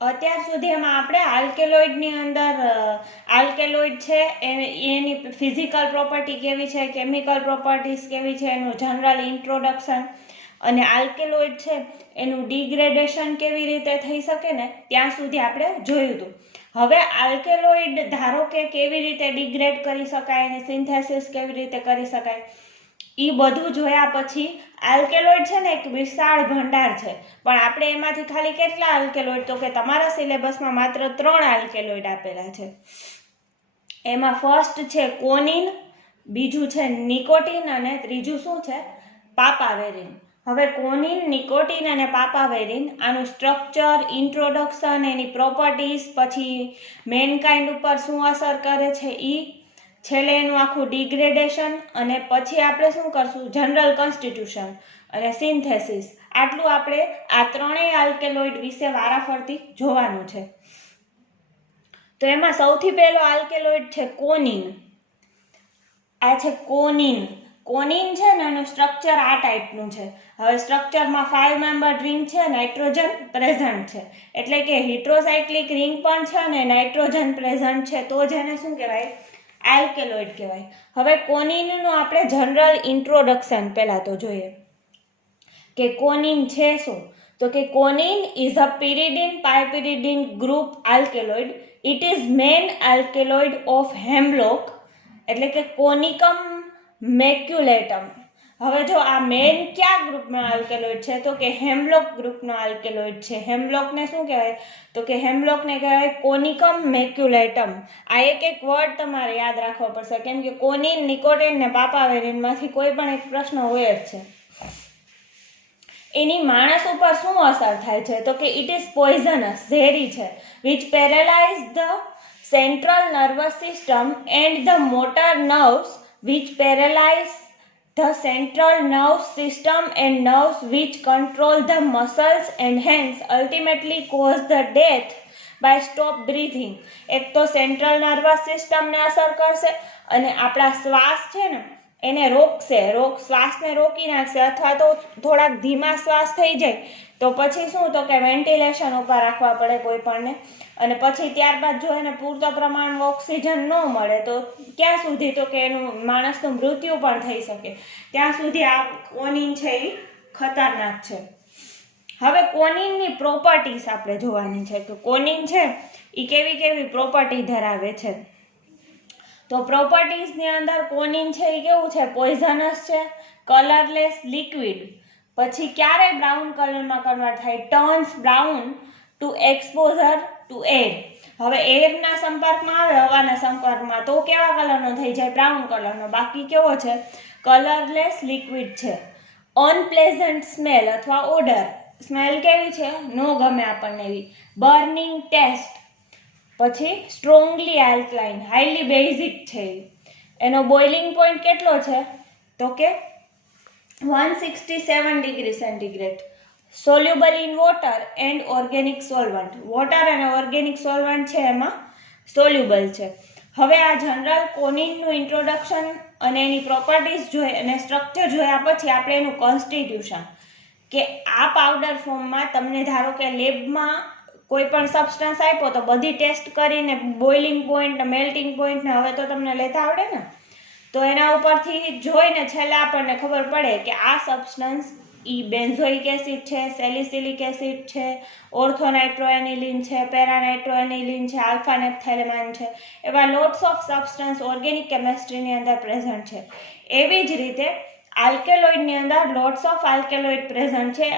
અત્યાર સુધીમાં આપણે આલ્કેલોઇડની અંદર આલ્કેલોઇડ છે એની ફિઝિકલ પ્રોપર્ટી કેવી છે, કેમિકલ પ્રોપર્ટીઝ કેવી છે, એનું જનરલ ઇન્ટ્રોડક્શન અને આલ્કેલોઇડ છે એનું ડિગ્રેડેશન કેવી રીતે થઈ શકે ને ત્યાં સુધી આપણે જોયું હતું. હવે આલ્કેલોઇડ ધારો કે કેવી રીતે ડિગ્રેડ કરી શકાય અને સિન્થેસિસ કેવી રીતે કરી શકાય એ બધું જોયા પછી આલ્કેલોઇડ છે ને એક વિશાળ ભંડાર છે, પણ આપણે એમાંથી ખાલી કેટલા આલ્કેલોઇડ, તો કે તમારા સિલેબસમાં માત્ર 3 આલ્કેલોઇડ આપેલા છે. એમાં ફર્સ્ટ છે કોનિન, બીજું છે નિકોટીન અને ત્રીજું શું છે પાપાવેરિન. હવે કોનિન, નિકોટીન અને પાપાવેરિન આનું સ્ટ્રક્ચર, ઇન્ટ્રોડક્શન, એની પ્રોપર્ટીઝ, પછી મેનકાઇન્ડ ઉપર શું અસર કરે છે છેલ્લે એનું આખું ડિગ્રેડેશન અને પછી આપણે શું કરશું જનરલ કોન્સ્ટિટ્યુશન અને સિન્થેસિસ. આટલું આપણે આ 3 આલ્કેલોઇડ વિશે વારાફરતી જોવાનું છે. તો એમાં સૌથી પહેલો આલ્કેલોઇડ છે કોનિન. આ છે કોનિન. કોનિન છે ને એનું સ્ટ્રક્ચર આ ટાઈપનું છે. હવે સ્ટ્રક્ચરમાં 5 મેમ્બર્ડ રિંગ છે, નાઇટ્રોજન પ્રેઝન્ટ છે, એટલે કે હિટ્રોસાયક્લિક રિંગ પણ છે અને નાઇટ્રોજન પ્રેઝન્ટ છે, તો જેને શું કહેવાય આલ્કેલોઇડ કહેવાય. હવે કોનિનનું આપણે જનરલ ઇન્ટ્રોડક્શન પહેલાં તો જોઈએ કે કોનિન છે શું. તો કે coniine is a pyridine piperidine group alkaloid. It is main alkaloid of hemlock, એટલે કે કોનિકમ મેક્યુલેટમ. હવે જો આ મેન કયા ગ્રુપનો આલ્કેલોઇડ છે, તો કે હેમલોક ગ્રુપનો આલ્કેલોઇડ છે. હેમલોકને શું કહેવાય, તો કે હેમલોકને કહેવાય કોનિકમ મેક્યુલેટમ. આ એક વર્ડ તમારે યાદ રાખવો પડશે, કેમ કે કોનિન, નિકોટીન ને પાપાવેરિનમાંથી કોઈ પણ એક પ્રશ્ન હોય જ છે. એની માણસ ઉપર શું અસર થાય છે, તો કે ઇટ ઇઝ પોઈઝનસ, ઝેરી છે, which paralyse the central nervous system and the motor nerves, which paralyse the central nerve system and nerves which control the muscles and hence ultimately cause the death by stop breathing. એક તો central nervous સિસ્ટમને અસર કરશે અને આપણા શ્વાસ છે ને એને રોકશે, શ્વાસને રોકી નાખશે, અથવા તો થોડાક ધીમા શ્વાસ થઈ જાય તો પછી શું, તો કે વેન્ટિલેશન ઉપર રાખવા પડે કોઈ પણને, અને પછી ત્યારબાદ જો એને પૂરતા પ્રમાણમાં ઓક્સિજન ન મળે તો ક્યાં સુધી, તો કે એનું માણસનું મૃત્યુ પણ થઈ શકે. ત્યાં સુધી આ કોનિન છે એ ખતરનાક છે. હવે કોનિનની પ્રોપર્ટીઝ આપણે જોવાની છે કે કોનિન છે એ કેવી કેવી પ્રોપર્ટી ધરાવે છે. તો પ્રોપર્ટીઝની અંદર કોનિન છે એ કેવું છે, પોઈઝનસ છે, કલરલેસ લિક્વિડ, પછી ક્યારે બ્રાઉન કલરમાં કન્વર્ટ થાય, turns brown to exposure to air. હવે એરના સંપર્કમાં આવે, હવાના સંપર્કમાં, તો કેવા કલરનો થઈ જાય, બ્રાઉન કલરનો. બાકી કેવો છે, કલરલેસ લિક્વિડ છે. અનપ્લેઝન્ટ સ્મેલ અથવા ઓડર, સ્મેલ કેવી છે, નો ગમે આપણને એવી. બર્નિંગ ટેસ્ટ, પછી સ્ટ્રોંગલી આલ્કલાઇન, હાઈલી બેઝિક છે. એનો બોઇલિંગ પોઈન્ટ કેટલો છે, તો કે 167 degree centigrade. Soluble in water and organic solvent, water અને ઓર્ગેનિક સોલ્વન્ટ છે એમાં સોલ્યુબલ છે. હવે આ જનરલ કોનિનનું ઇન્ટ્રોડક્શન અને એની પ્રોપર્ટીઝ જોઈ અને સ્ટ્રક્ચર જોયા પછી આપણે એનું કોન્સ્ટિટ્યુશન, કે આ પાવડર ફોર્મમાં તમને ધારો કે લેબમાં કોઈ પણ સબસ્ટન્સ આપ્યો તો બધી ટેસ્ટ કરીને બોઇલિંગ પોઈન્ટ, મેલ્ટિંગ પોઈન્ટ ને હવે તો તમને લેતા આવડે ને, તો એના ઉપરથી જોઈને છેલ્લે આપણને ખબર પડે કે આ સબસ્ટન્સ બેન્ઝોઇક એસિડ છે, સેલિસિલિક એસિડ છે, ઓર્થોનાઇટ્રોએનિલિન છે, પેરાનાઇટ્રોએનિલિન છે, આલ્ફા નેપ્થેલેમાઇન છે, એવા લોટ્સ ઓફ સબસ્ટન્સ ઓર્ગેનિક કેમેસ્ટ્રીની અંદર પ્રેઝન્ટ છે. એવી જ રીતે આલ્કેલોઇડની અંદર લોટ્સ ઓફ આલ્કેલોઇડ પ્રેઝન્ટ છે.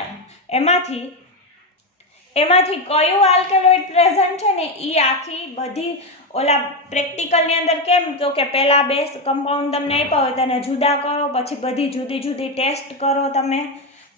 એમાંથી કયું આલ્કેલોઇડ પ્રેઝન્ટ છે ને એ આખી બધી ઓલા પ્રેક્ટિકલની અંદર કેમ, તો કે પહેલાં 2 કમ્પાઉન્ડ તમને આપ્યા હોય તેને જુદા કરો, પછી બધી જુદી જુદી ટેસ્ટ કરો તમે,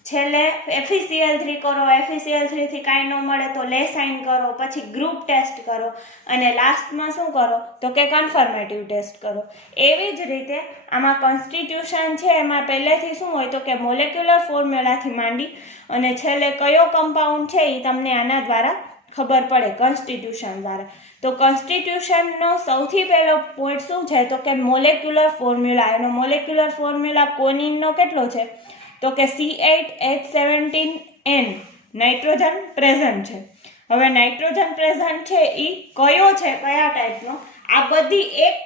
છેલ્લે FeCl3 કરો, FeCl3 થી કાંઈ ન મળે તો લેસાઇન કરો, પછી ગ્રુપ ટેસ્ટ કરો અને લાસ્ટમાં શું કરો, તો કે કન્ફર્મેટિવ ટેસ્ટ કરો. એવી જ રીતે આમાં કોન્સ્ટિટ્યુશન છે એમાં પહેલેથી શું હોય, તો કે મોલેક્યુલર ફોર્મ્યુલાથી માંડી અને છેલ્લે કયો કમ્પાઉન્ડ છે એ તમને આના દ્વારા ખબર પડે, કોન્સ્ટિટ્યુશન દ્વારા. તો કોન્સ્ટિટ્યુશનનો સૌથી પહેલો પોઈન્ટ શું છે, તો કે મોલેક્યુલર ફોર્મ્યુલા. એનો મોલેક્યુલર ફોર્મ્યુલા કોનિનનો કેટલો છે, તો કે C8H17N, નાઇટ્રોજન પ્રેઝન્ટ છે. હવે નાઇટ્રોજન પ્રેઝન્ટ છે એ કયો છે, કયા ટાઈપનો, આ બધી એક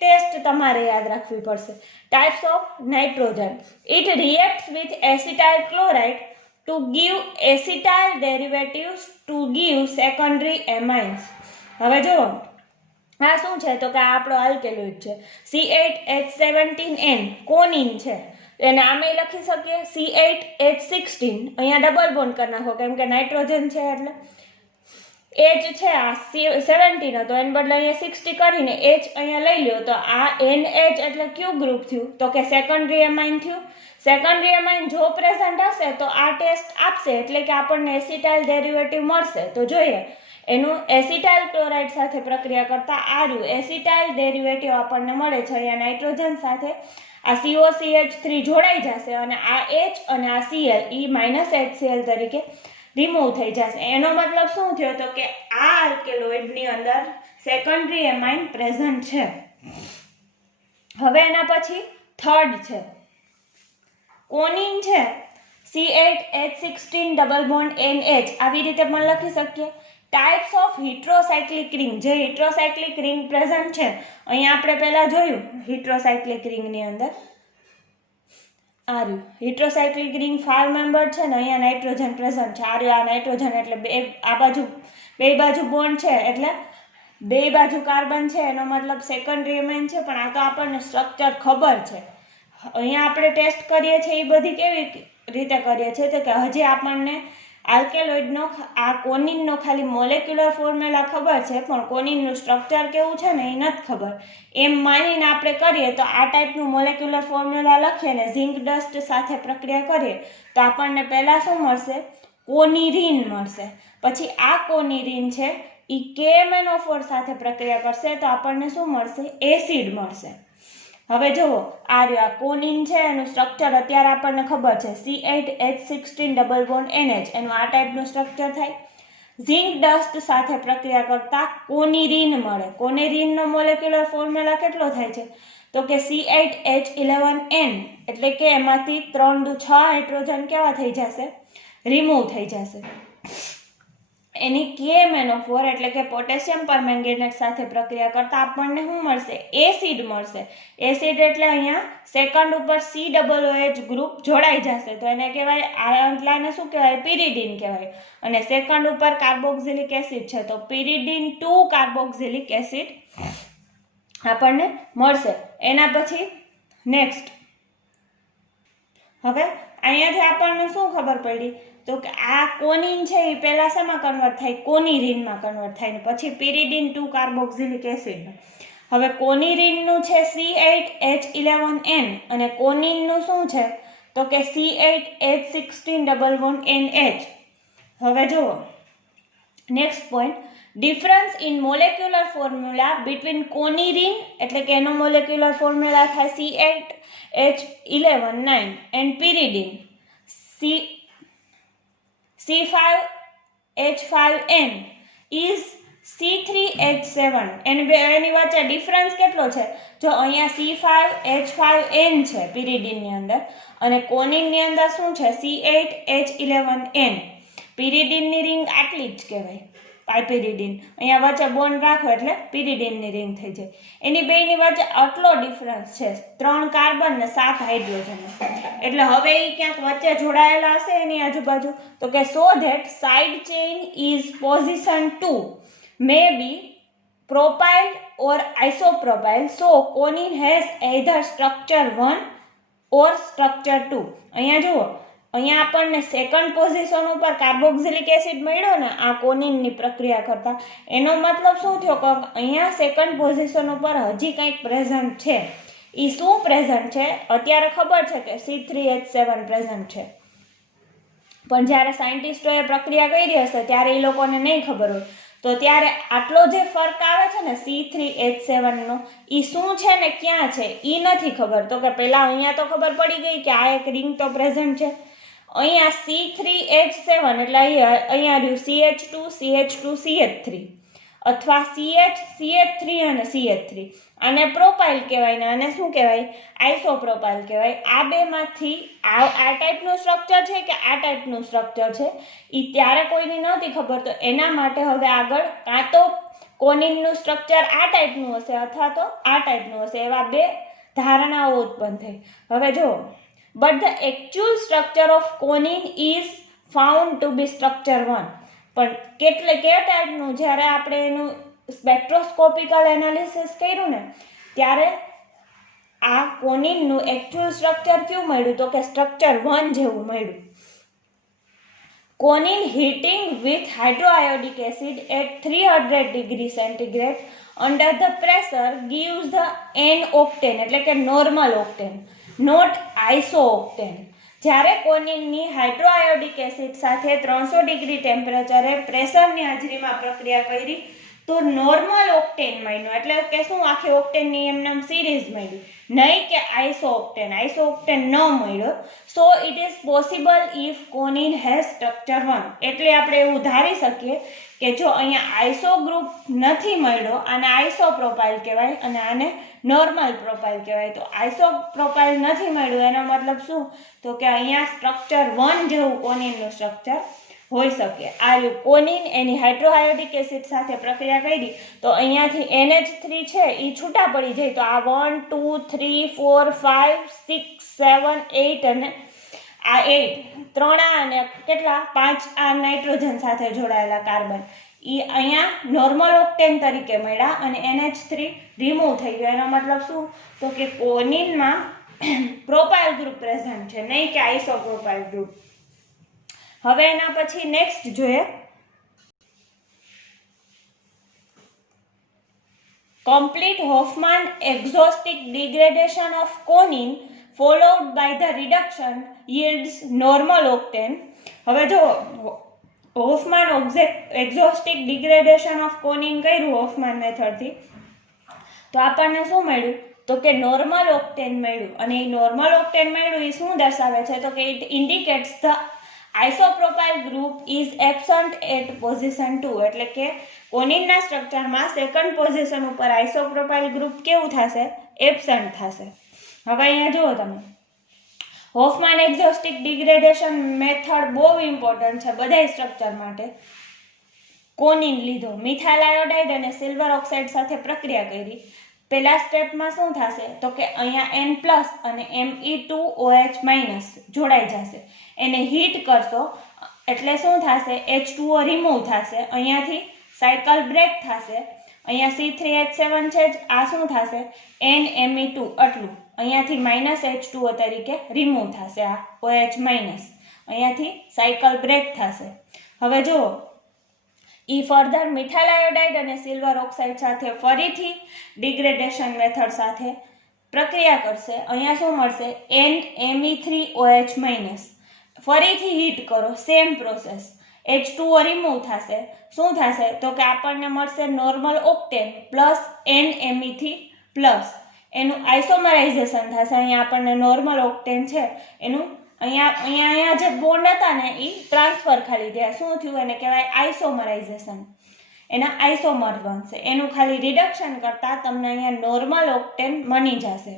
ટેસ્ટ તમારે યાદ રાખવી પડશે. Types of nitrogen. It reacts with acetyl chloride to give acetyl derivatives to give secondary amines. હવે જુઓ આ શું છે તો કે આ આપણો આલ્કેલોઇડ છે, C8H17N કોનિન છે, એને આમે લખી શકીએ C8H16, અહીંયા ડબલ બોન્ડ કરી નાખો કેમ કે નાઇટ્રોજન છે એટલે. H છે આ 17 હતો એને બદલે અહીંયા 60 કરીને H અહીંયા લઈ લ્યો તો આ NH એટલે ક્યુ ગ્રુપ થયું તો કે સેકન્ડરી એમાઇન થયું. સેકન્ડરી એમાઇન જો પ્રેઝન્ટ હશે તો આ ટેસ્ટ આપશે એટલે કે આપણને એસિટાઇલ ડેરિવેટિવ મળશે. તો જોઈએ એનું એસિટાઇલ ક્લોરાઇડ સાથે પ્રક્રિયા કરતા આ રહ્યું એસિટાઇલ ડેરિવેટિવ આપણને મળે છે. અહીંયા નાઇટ્રોજન સાથે આ COCH3 જોડાઈ જશે અને આ H અને આ Cl એ -HCl તરીકે રિમૂવ થઈ જશે. એનો મતલબ શું થયો તો કે આ આલ્કેલોઇડની અંદર સેકન્ડરી એમાઇન પ્રેઝન્ટ છે. હવે એના પછી થર્ડ છે કોનિન છે, C8H16 ડબલ બોન્ડ NH આવી રીતે પણ લખી શકીએ. ટાઈપ્સ ઓફ હિટ્રોસાયક્લિક રિંગ, જે હિટ્રોસાયક્લિક રિંગ પ્રેઝન્ટ છે અહીંયા આપણે પહેલા જોયું હિટ્રોસાયક્લિક રિંગની અંદર આ રહ્યું હિટ્રોસાયક્લિક રિંગ 5 મેમ્બર છે ને અહીંયા નાઇટ્રોજન પ્રેઝન્ટ છે. આ રહ્યું આ નાઇટ્રોજન એટલે બે બાજુ બોન્ડ છે એટલે બે બાજુ કાર્બન છે, એનો મતલબ સેકન્ડરી એમાઇન છે. પણ આ તો આપણને સ્ટ્રક્ચર ખબર છે. અહીંયા આપણે ટેસ્ટ કરીએ છીએ એ બધી કેવી રીતે કરીએ છીએ તો કે હજી આપણને આલ્કેલોઇડનો આ કોનિનનો ખાલી મોલેક્યુલર ફોર્મ્યુલા ખબર છે પણ કોનિનનું સ્ટ્રક્ચર કેવું છે ને એ નથી ખબર. એમ માનીને આપણે કરીએ તો આ ટાઈપનું મોલેક્યુલર ફોર્મ્યુલા લખીએ ને ઝિંક ડસ્ટ સાથે પ્રક્રિયા કરીએ તો આપણને પહેલાં શું મળશે, કોનિરીન મળશે. પછી આ કોનિરીન છે એ KMnO4 સાથે પ્રક્રિયા કરશે તો આપણને શું મળશે, એસિડ મળશે. હવે જુઓ આ રહ્યું કોનિન છે એનું સ્ટ્રક્ચર અત્યારે આપણને ખબર છે C8H16 ડબલ બોન્ડ NH એનું આ ટાઈપનું સ્ટ્રક્ચર થાય. ઝિંક ડસ્ટ સાથે પ્રક્રિયા કરતા કોનિરીન મળે. કોનિરીનનો મોલેક્યુલર ફોર્મ્યુલા કેટલો થાય છે તો કે C8H11N એટલે કે એમાંથી 3 6 હાઇડ્રોજન કેવા થઈ જશે, રિમૂવ થઈ જશે. એની KMnO4 એટલે કે પોટેશિયમ પરમેંગેનેટ સાથે પ્રક્રિયા કરતા આપણને શું મળશે, એસિડ મળશે. એસિડ એટલે અહીંયા સેકન્ડ ઉપર COOH ગ્રુપ જોડાઈ જશે તો એને કહેવાય આટલાને શું કહેવાય, પિરિડીન કહેવાય. અને સેકન્ડ ઉપર કાર્બોક્સિલિક એસિડ છે તો પિરિડીન 2 કાર્બોક્સિલિક એસિડ આપણને મળશે. એના પછી નેક્સ્ટ હવે અહીંયાથી આપણને શું ખબર પડી તો કે આ કોનિન છે એ પહેલાં શેમાં કન્વર્ટ થાય, કોનિરીનમાં કન્વર્ટ થાય ને પછી પિરિડીન 2 કાર્બોક્સિલિક એસિડ. હવે કોનિરીનનું છે C8H11N અને કોનિનનું શું છે તો કે C8H16 ડબલ બોન્ડ NH. હવે જુઓ next point, difference in molecular formula between કોનિરીન એટલે કે એનો મોલેક્યુલર ફોર્મ્યુલા થાય C8H11 and પિરિડીન C5H5N is C3H7. એની વચ્ચે ડિફરન્સ કેટલો છે, જો અહીંયા C5H5N છે પિરિડીનની અંદર અને કોનિનની અંદર શું છે C8H11N. પિરિડીનની રિંગ આટલી જ કહેવાય પાયપિરિડીન. અહીંયા વચ્ચે બોન્ડ રાખો એટલે પિરિડીનની રિંગ થઈ જાય. એની બેની વચ્ચે આટલો ડિફરન્સ છે, 3 કાર્બન ને 7 હાઇડ્રોજન. એટલે હવે એ ક્યાંક વચ્ચે જોડાયેલા હશે એની આજુબાજુ તો કે so that side chain is position 2 may be propyl or isopropyl. So coniine has either structure 1 or structure 2. અહીંયા જુઓ અહીંયા આપણને સેકન્ડ પોઝિશન ઉપર કાર્બોક્સિલિક એસિડ મળ્યો ને આ કોનિનની પ્રક્રિયા કરતા, એનો મતલબ શું થયો કે અહીંયા સેકન્ડ પોઝિશન ઉપર હજી કંઈક પ્રેઝન્ટ છે. એ શું પ્રેઝન્ટ છે અત્યારે ખબર છે કે C3H7 પ્રેઝન્ટ છે પણ જ્યારે સાયન્ટિસ્ટોએ પ્રક્રિયા કરી હશે ત્યારે એ લોકોને નહીં ખબર હોય તો ત્યારે આટલો જે ફર્ક આવે છે ને C3H7નો એ શું છે ને ક્યાં છે એ નથી ખબર. તો કે પહેલાં અહીંયા તો ખબર પડી ગઈ કે આ એક રિંગ તો પ્રેઝન્ટ છે. અહીંયા C3H7 એટલે અહીંયા રહ્યું CH2 CH2 CH3 અથવા CH3 અને CH3 આને પ્રોપાઇલ કહેવાય ને આને શું કહેવાય? આઇસોપ્રોપાઇલ કહેવાય. આ બેમાંથી આ ટાઈપનું સ્ટ્રક્ચર છે કે આ ટાઈપનું સ્ટ્રક્ચર છે એ ત્યારે કોઈને નહોતી ખબર, તો એના માટે હવે આગળ કાં તો કોનિનનું સ્ટ્રક્ચર આ ટાઈપનું હશે અથવા તો આ ટાઈપનું હશે, એવા બે ધારણાઓ ઉત્પન્ન થઈ. હવે જો but the actual structure of coniine is found to be structure 1. પણ કયા ટાઈપનું, જ્યારે આપણે એનું સ્પેક્ટ્રોસ્કોપિકલ એનાલિસિસ કર્યું ને ત્યારે આ કોનિનનું એકચ્યુઅલ સ્ટ્રક્ચર કેવું મળ્યું? તો કે સ્ટ્રક્ચર 1 જેવું મળ્યું. Coniine heating with hydroiodic acid at 300 degree centigrade under the pressure gives the N-octane એટલે કે નોર્મલ ઓક્ટેન, નોટ આઇસો-ઓક્ટેન. જ્યારે કોનિનની હાઇડ્રોઆયોડિક એસિડ સાથે 300 ડિગ્રી ટેમ્પરેચરે પ્રેશરની હાજરીમાં પ્રક્રિયા કરી તો નોર્મલ ઓક્ટેન મળ્યું, એટલે કે શું આખી ઓક્ટેનની એમને સિરીઝ મળી, નહીં કે આઇસો-ઓક્ટેન. આઇસો-ઓક્ટેન ન મળ્યો. So it is possible if coniine has structure 1. એટલે આપણે એવું ધારી શકીએ કે જો અહીંયા આઇસો ગ્રુપ નથી મળ્યો, આને આઇસોપ્રોપાઇલ કહેવાય અને આને નોર્મલ પ્રોપાઇલ કહેવાય. તો આઇસોપ્રોપાઇલ નથી મળ્યું એનો મતલબ શું? તો કે અહીંયા સ્ટ્રક્ચર 1 જેવું કોનિનનું સ્ટ્રક્ચર હોઈ શકે. આ કોનિન એની હાઇડ્રોઆયોડિક એસિડ સાથે પ્રક્રિયા કરી તો અહીંયાથી NH3 છે એ છૂટા પડી જાય. તો આ 1 2 3 4 5 6 7 8 અને આ 8 3 અને કેટલા 5 આ નાઇટ્રોજન સાથે જોડાયેલા કાર્બન એ અહીંયા નોર્મલ ઓક્ટેન તરીકે મળ્યા અને NH3 રિમૂવ થઈ ગયો. એનો મતલબ શું? તો કે કોનિનમાં પ્રોપાઇલ ગ્રુપ પ્રેઝન્ટ છે, નહીં કે આઇસોપ્રોપાઇલ ગ્રુપ. હવે એના પછી નેક્સ્ટ જોઈએ complete Hofmann exhaustic degradation of conin followed by the reduction yields normal octane. હવે જો હોફમાન એક્ઝોસ્ટિક ડિગ્રેડેશન ઓફ કોનિન કર્યું હોફમાન મેથડથી તો આપણને શું મળ્યું? તો કે નોર્મલ ઓક્ટેન મળ્યું. અને એ નોર્મલ ઓક્ટેન મળ્યું એ શું દર્શાવે છે? તો કે it indicates the isopropyl group is absent at position 2. એટલે કે કોનિનના સ્ટ્રક્ચરમાં સેકન્ડ પોઝિશન ઉપર આઇસોપ્રોપાઇલ ગ્રુપ કેવું થશે? એબસન્ટ થશે. હવે અહીંયા જુઓ તમે, હોફમાન એક્ઝોસ્ટિક ડિગ્રેડેશન મેથડ બહુ ઇમ્પોર્ટન્ટ છે બધા સ્ટ્રક્ચર માટે. કોનિન લીધો, મિથાઇલ આયોડાઇડ અને સિલ્વર ઓક્સાઇડ સાથે પ્રક્રિયા કરી. પહેલા સ્ટેપમાં શું થશે? તો કે અહીંયા N+ અને Me2OH- જોડાઈ જશે. એને હીટ કરશો એટલે શું થશે? H2O રિમૂવ થશે. અહીંયાથી સાયકલ બ્રેક થશે. અહીંયા C3H7 છે જ, આ શું થશે? NMe2 આટલું અહીંયાથી -H2O તરીકે રિમૂવ થશે. આ OH-, અહીંયાથી સાયકલ બ્રેક થશે. હવે જુઓ, ફર્ધર મિથાઇલ આયોડાઇડ અને સિલ્વર ઓક્સાઇડ સાથે ફરીથી ડિગ્રેડેશન મેથડ સાથે પ્રક્રિયા કરશે. અહીંયા શું મળશે? NMe3OH-. ફરીથી હીટ કરો, સેમ પ્રોસેસ. H2O રિમૂવ થશે. શું થશે? તો કે આપણને મળશે નોર્મલ ઓક્ટેન પ્લસ NMe3+. એનું આઇસોમરાઇઝેશન થશે. અહીંયા આપણને નોર્મલ ઓક્ટેન છે એનું અહીંયા જે બોન્ડ હતા ને એ ટ્રાન્સફર ખાલી થયા. શું થયું? એને કહેવાય આઇસોમરાઇઝેશન. એના આઇસોમર બનશે. એનું ખાલી રિડક્શન કરતાં તમને અહીંયા નોર્મલ ઓક્ટેન બની જશે.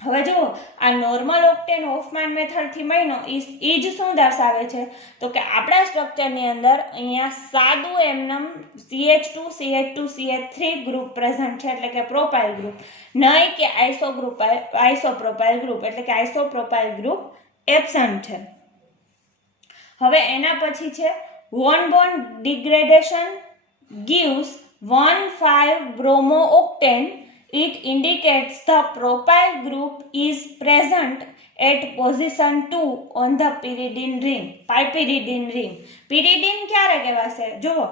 હવે જુઓ, આ નોર્મલ ઓક્ટેન હોફમાન મેથડથી મળ્યો એ જ શું દર્શાવે છે? તો કે આપણા સ્ટ્રક્ચરની અંદર અહીંયા સાદું એમનેમ CH2 ગ્રુપ પ્રેઝન્ટ છે, એટલે કે પ્રોપાઇલ ગ્રુપ, નહીં કે આઇસોપ્રોપાઇલ ગ્રુપ, એટલે કે આઇસોપ્રોપાઇલ ગ્રુપ એબસન્ટ છે. હવે એના પછી છે વોન બોન્ડ degradation gives 1,5-bromo octane. It indicates the propyl group is present at position 2 on the pyridine ring. Pyridine ring. pyridine ક્યારે કહેવાશે? જુઓ,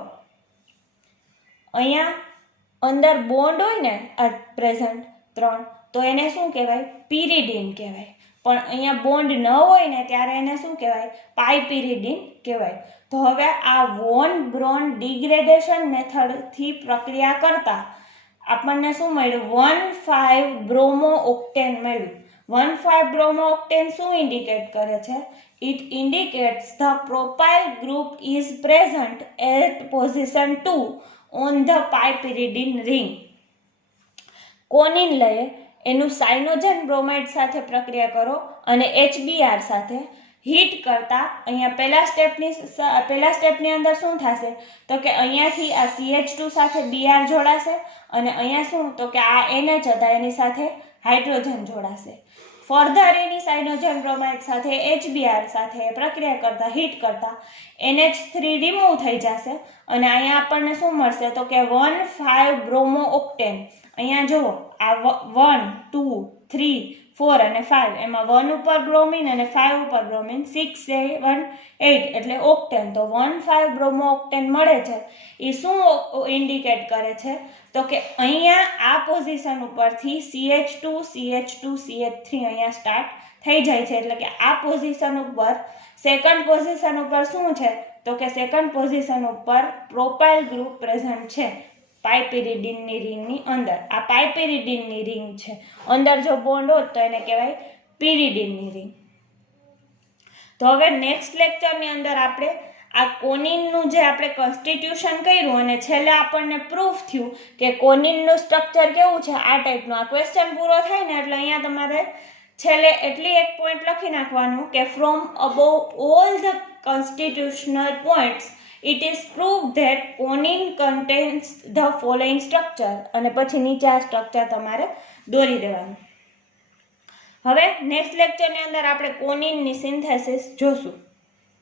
અહીંયા અંદર બોન્ડ હોય ને આ પ્રેઝન્ટ 3, તો એને શું કહેવાય? pyridine કહેવાય. પણ અહીંયા બોન્ડ ન હોય ને ત્યારે એને શું કહેવાય? પાયપિરિડીન કહેવાય. તો હવે આ વોન બોન્ડ ડિગ્રેડેશન મેથડથી પ્રક્રિયા કરતા આપણને શું મળ્યું? 1,5-bromo octane મળ્યું. 1,5-bromo octane શું ઇન્ડિકેટ કરે છે? It indicates the propyl group is present at position 2 on the pi pyridine ring. Coniine લઈએ, એનું સાયનોજન બ્રોમાઇડ સાથે પ્રક્રિયા કરો અને HBr સાથે હીટ કરતા અહીંયા પહેલા સ્ટેપની અંદર શું થશે? તો કે અહીંયાથી આ CH2 સાથે Br જોડાશે અને અહીંયા શું? તો કે આ NH હતા એની સાથે હાઇડ્રોજન જોડાશે. ફર્ધર એની સાયનોજન બ્રોમાઇડ સાથે HBr સાથે પ્રક્રિયા કરતા હીટ કરતા NH3 રિમૂવ થઈ જશે અને અહીંયા આપણને શું મળશે? તો કે 1,5-bromo octane. અહીંયા જુઓ, આ 1, 2, 3, 4 અને 5, એમાં 1 ઉપર બ્રોમિન અને 5 ઉપર બ્રોમિન, 6, 7, 8 એટલે ઓક્ટેન. તો 1,5-bromo octane મળે છે. એ શું ઇન્ડિકેટ કરે છે? તો કે અહીંયા આ પોઝિશન ઉપરથી CH2, CH2, CH3 અહીંયા સ્ટાર્ટ થઈ જાય છે. એટલે કે આ પોઝિશન ઉપર, સેકન્ડ પોઝિશન ઉપર શું છે? તો કે સેકન્ડ પોઝિશન ઉપર પ્રોપાઇલ ગ્રુપ પ્રેઝન્ટ છે pi pyridine રિંગની અંદર. આ pi pyridine રિંગ છે. અંદર જો બોન્ડ હોત તો એને કહેવાય pyridine રિંગ. તો હવે નેક્સ્ટ લેક્ચરની અંદર આપણે આ કોનિનનું જે આપણે કોન્સ્ટિટ્યુશન કર્યું અને છેલ્લે આપણને પ્રૂફ થયું કે કોનિનનું સ્ટ્રક્ચર કેવું છે, આ ટાઈપનું. આ ક્વેશ્ચન પૂરો થાય ને એટલે અહીંયા તમારે છેલ્લે એટલી એક પોઈન્ટ લખી નાખવાનું કે from above all the constitutional points it is proved that કોનિન contains the following structure અને પછી નીચે આ સ્ટ્રક્ચર તમારે દોરી દેવાનું. હવે નેક્સ્ટ લેક્ચરની અંદર આપણે કોનિનની સિન્થેસિસ જોશું.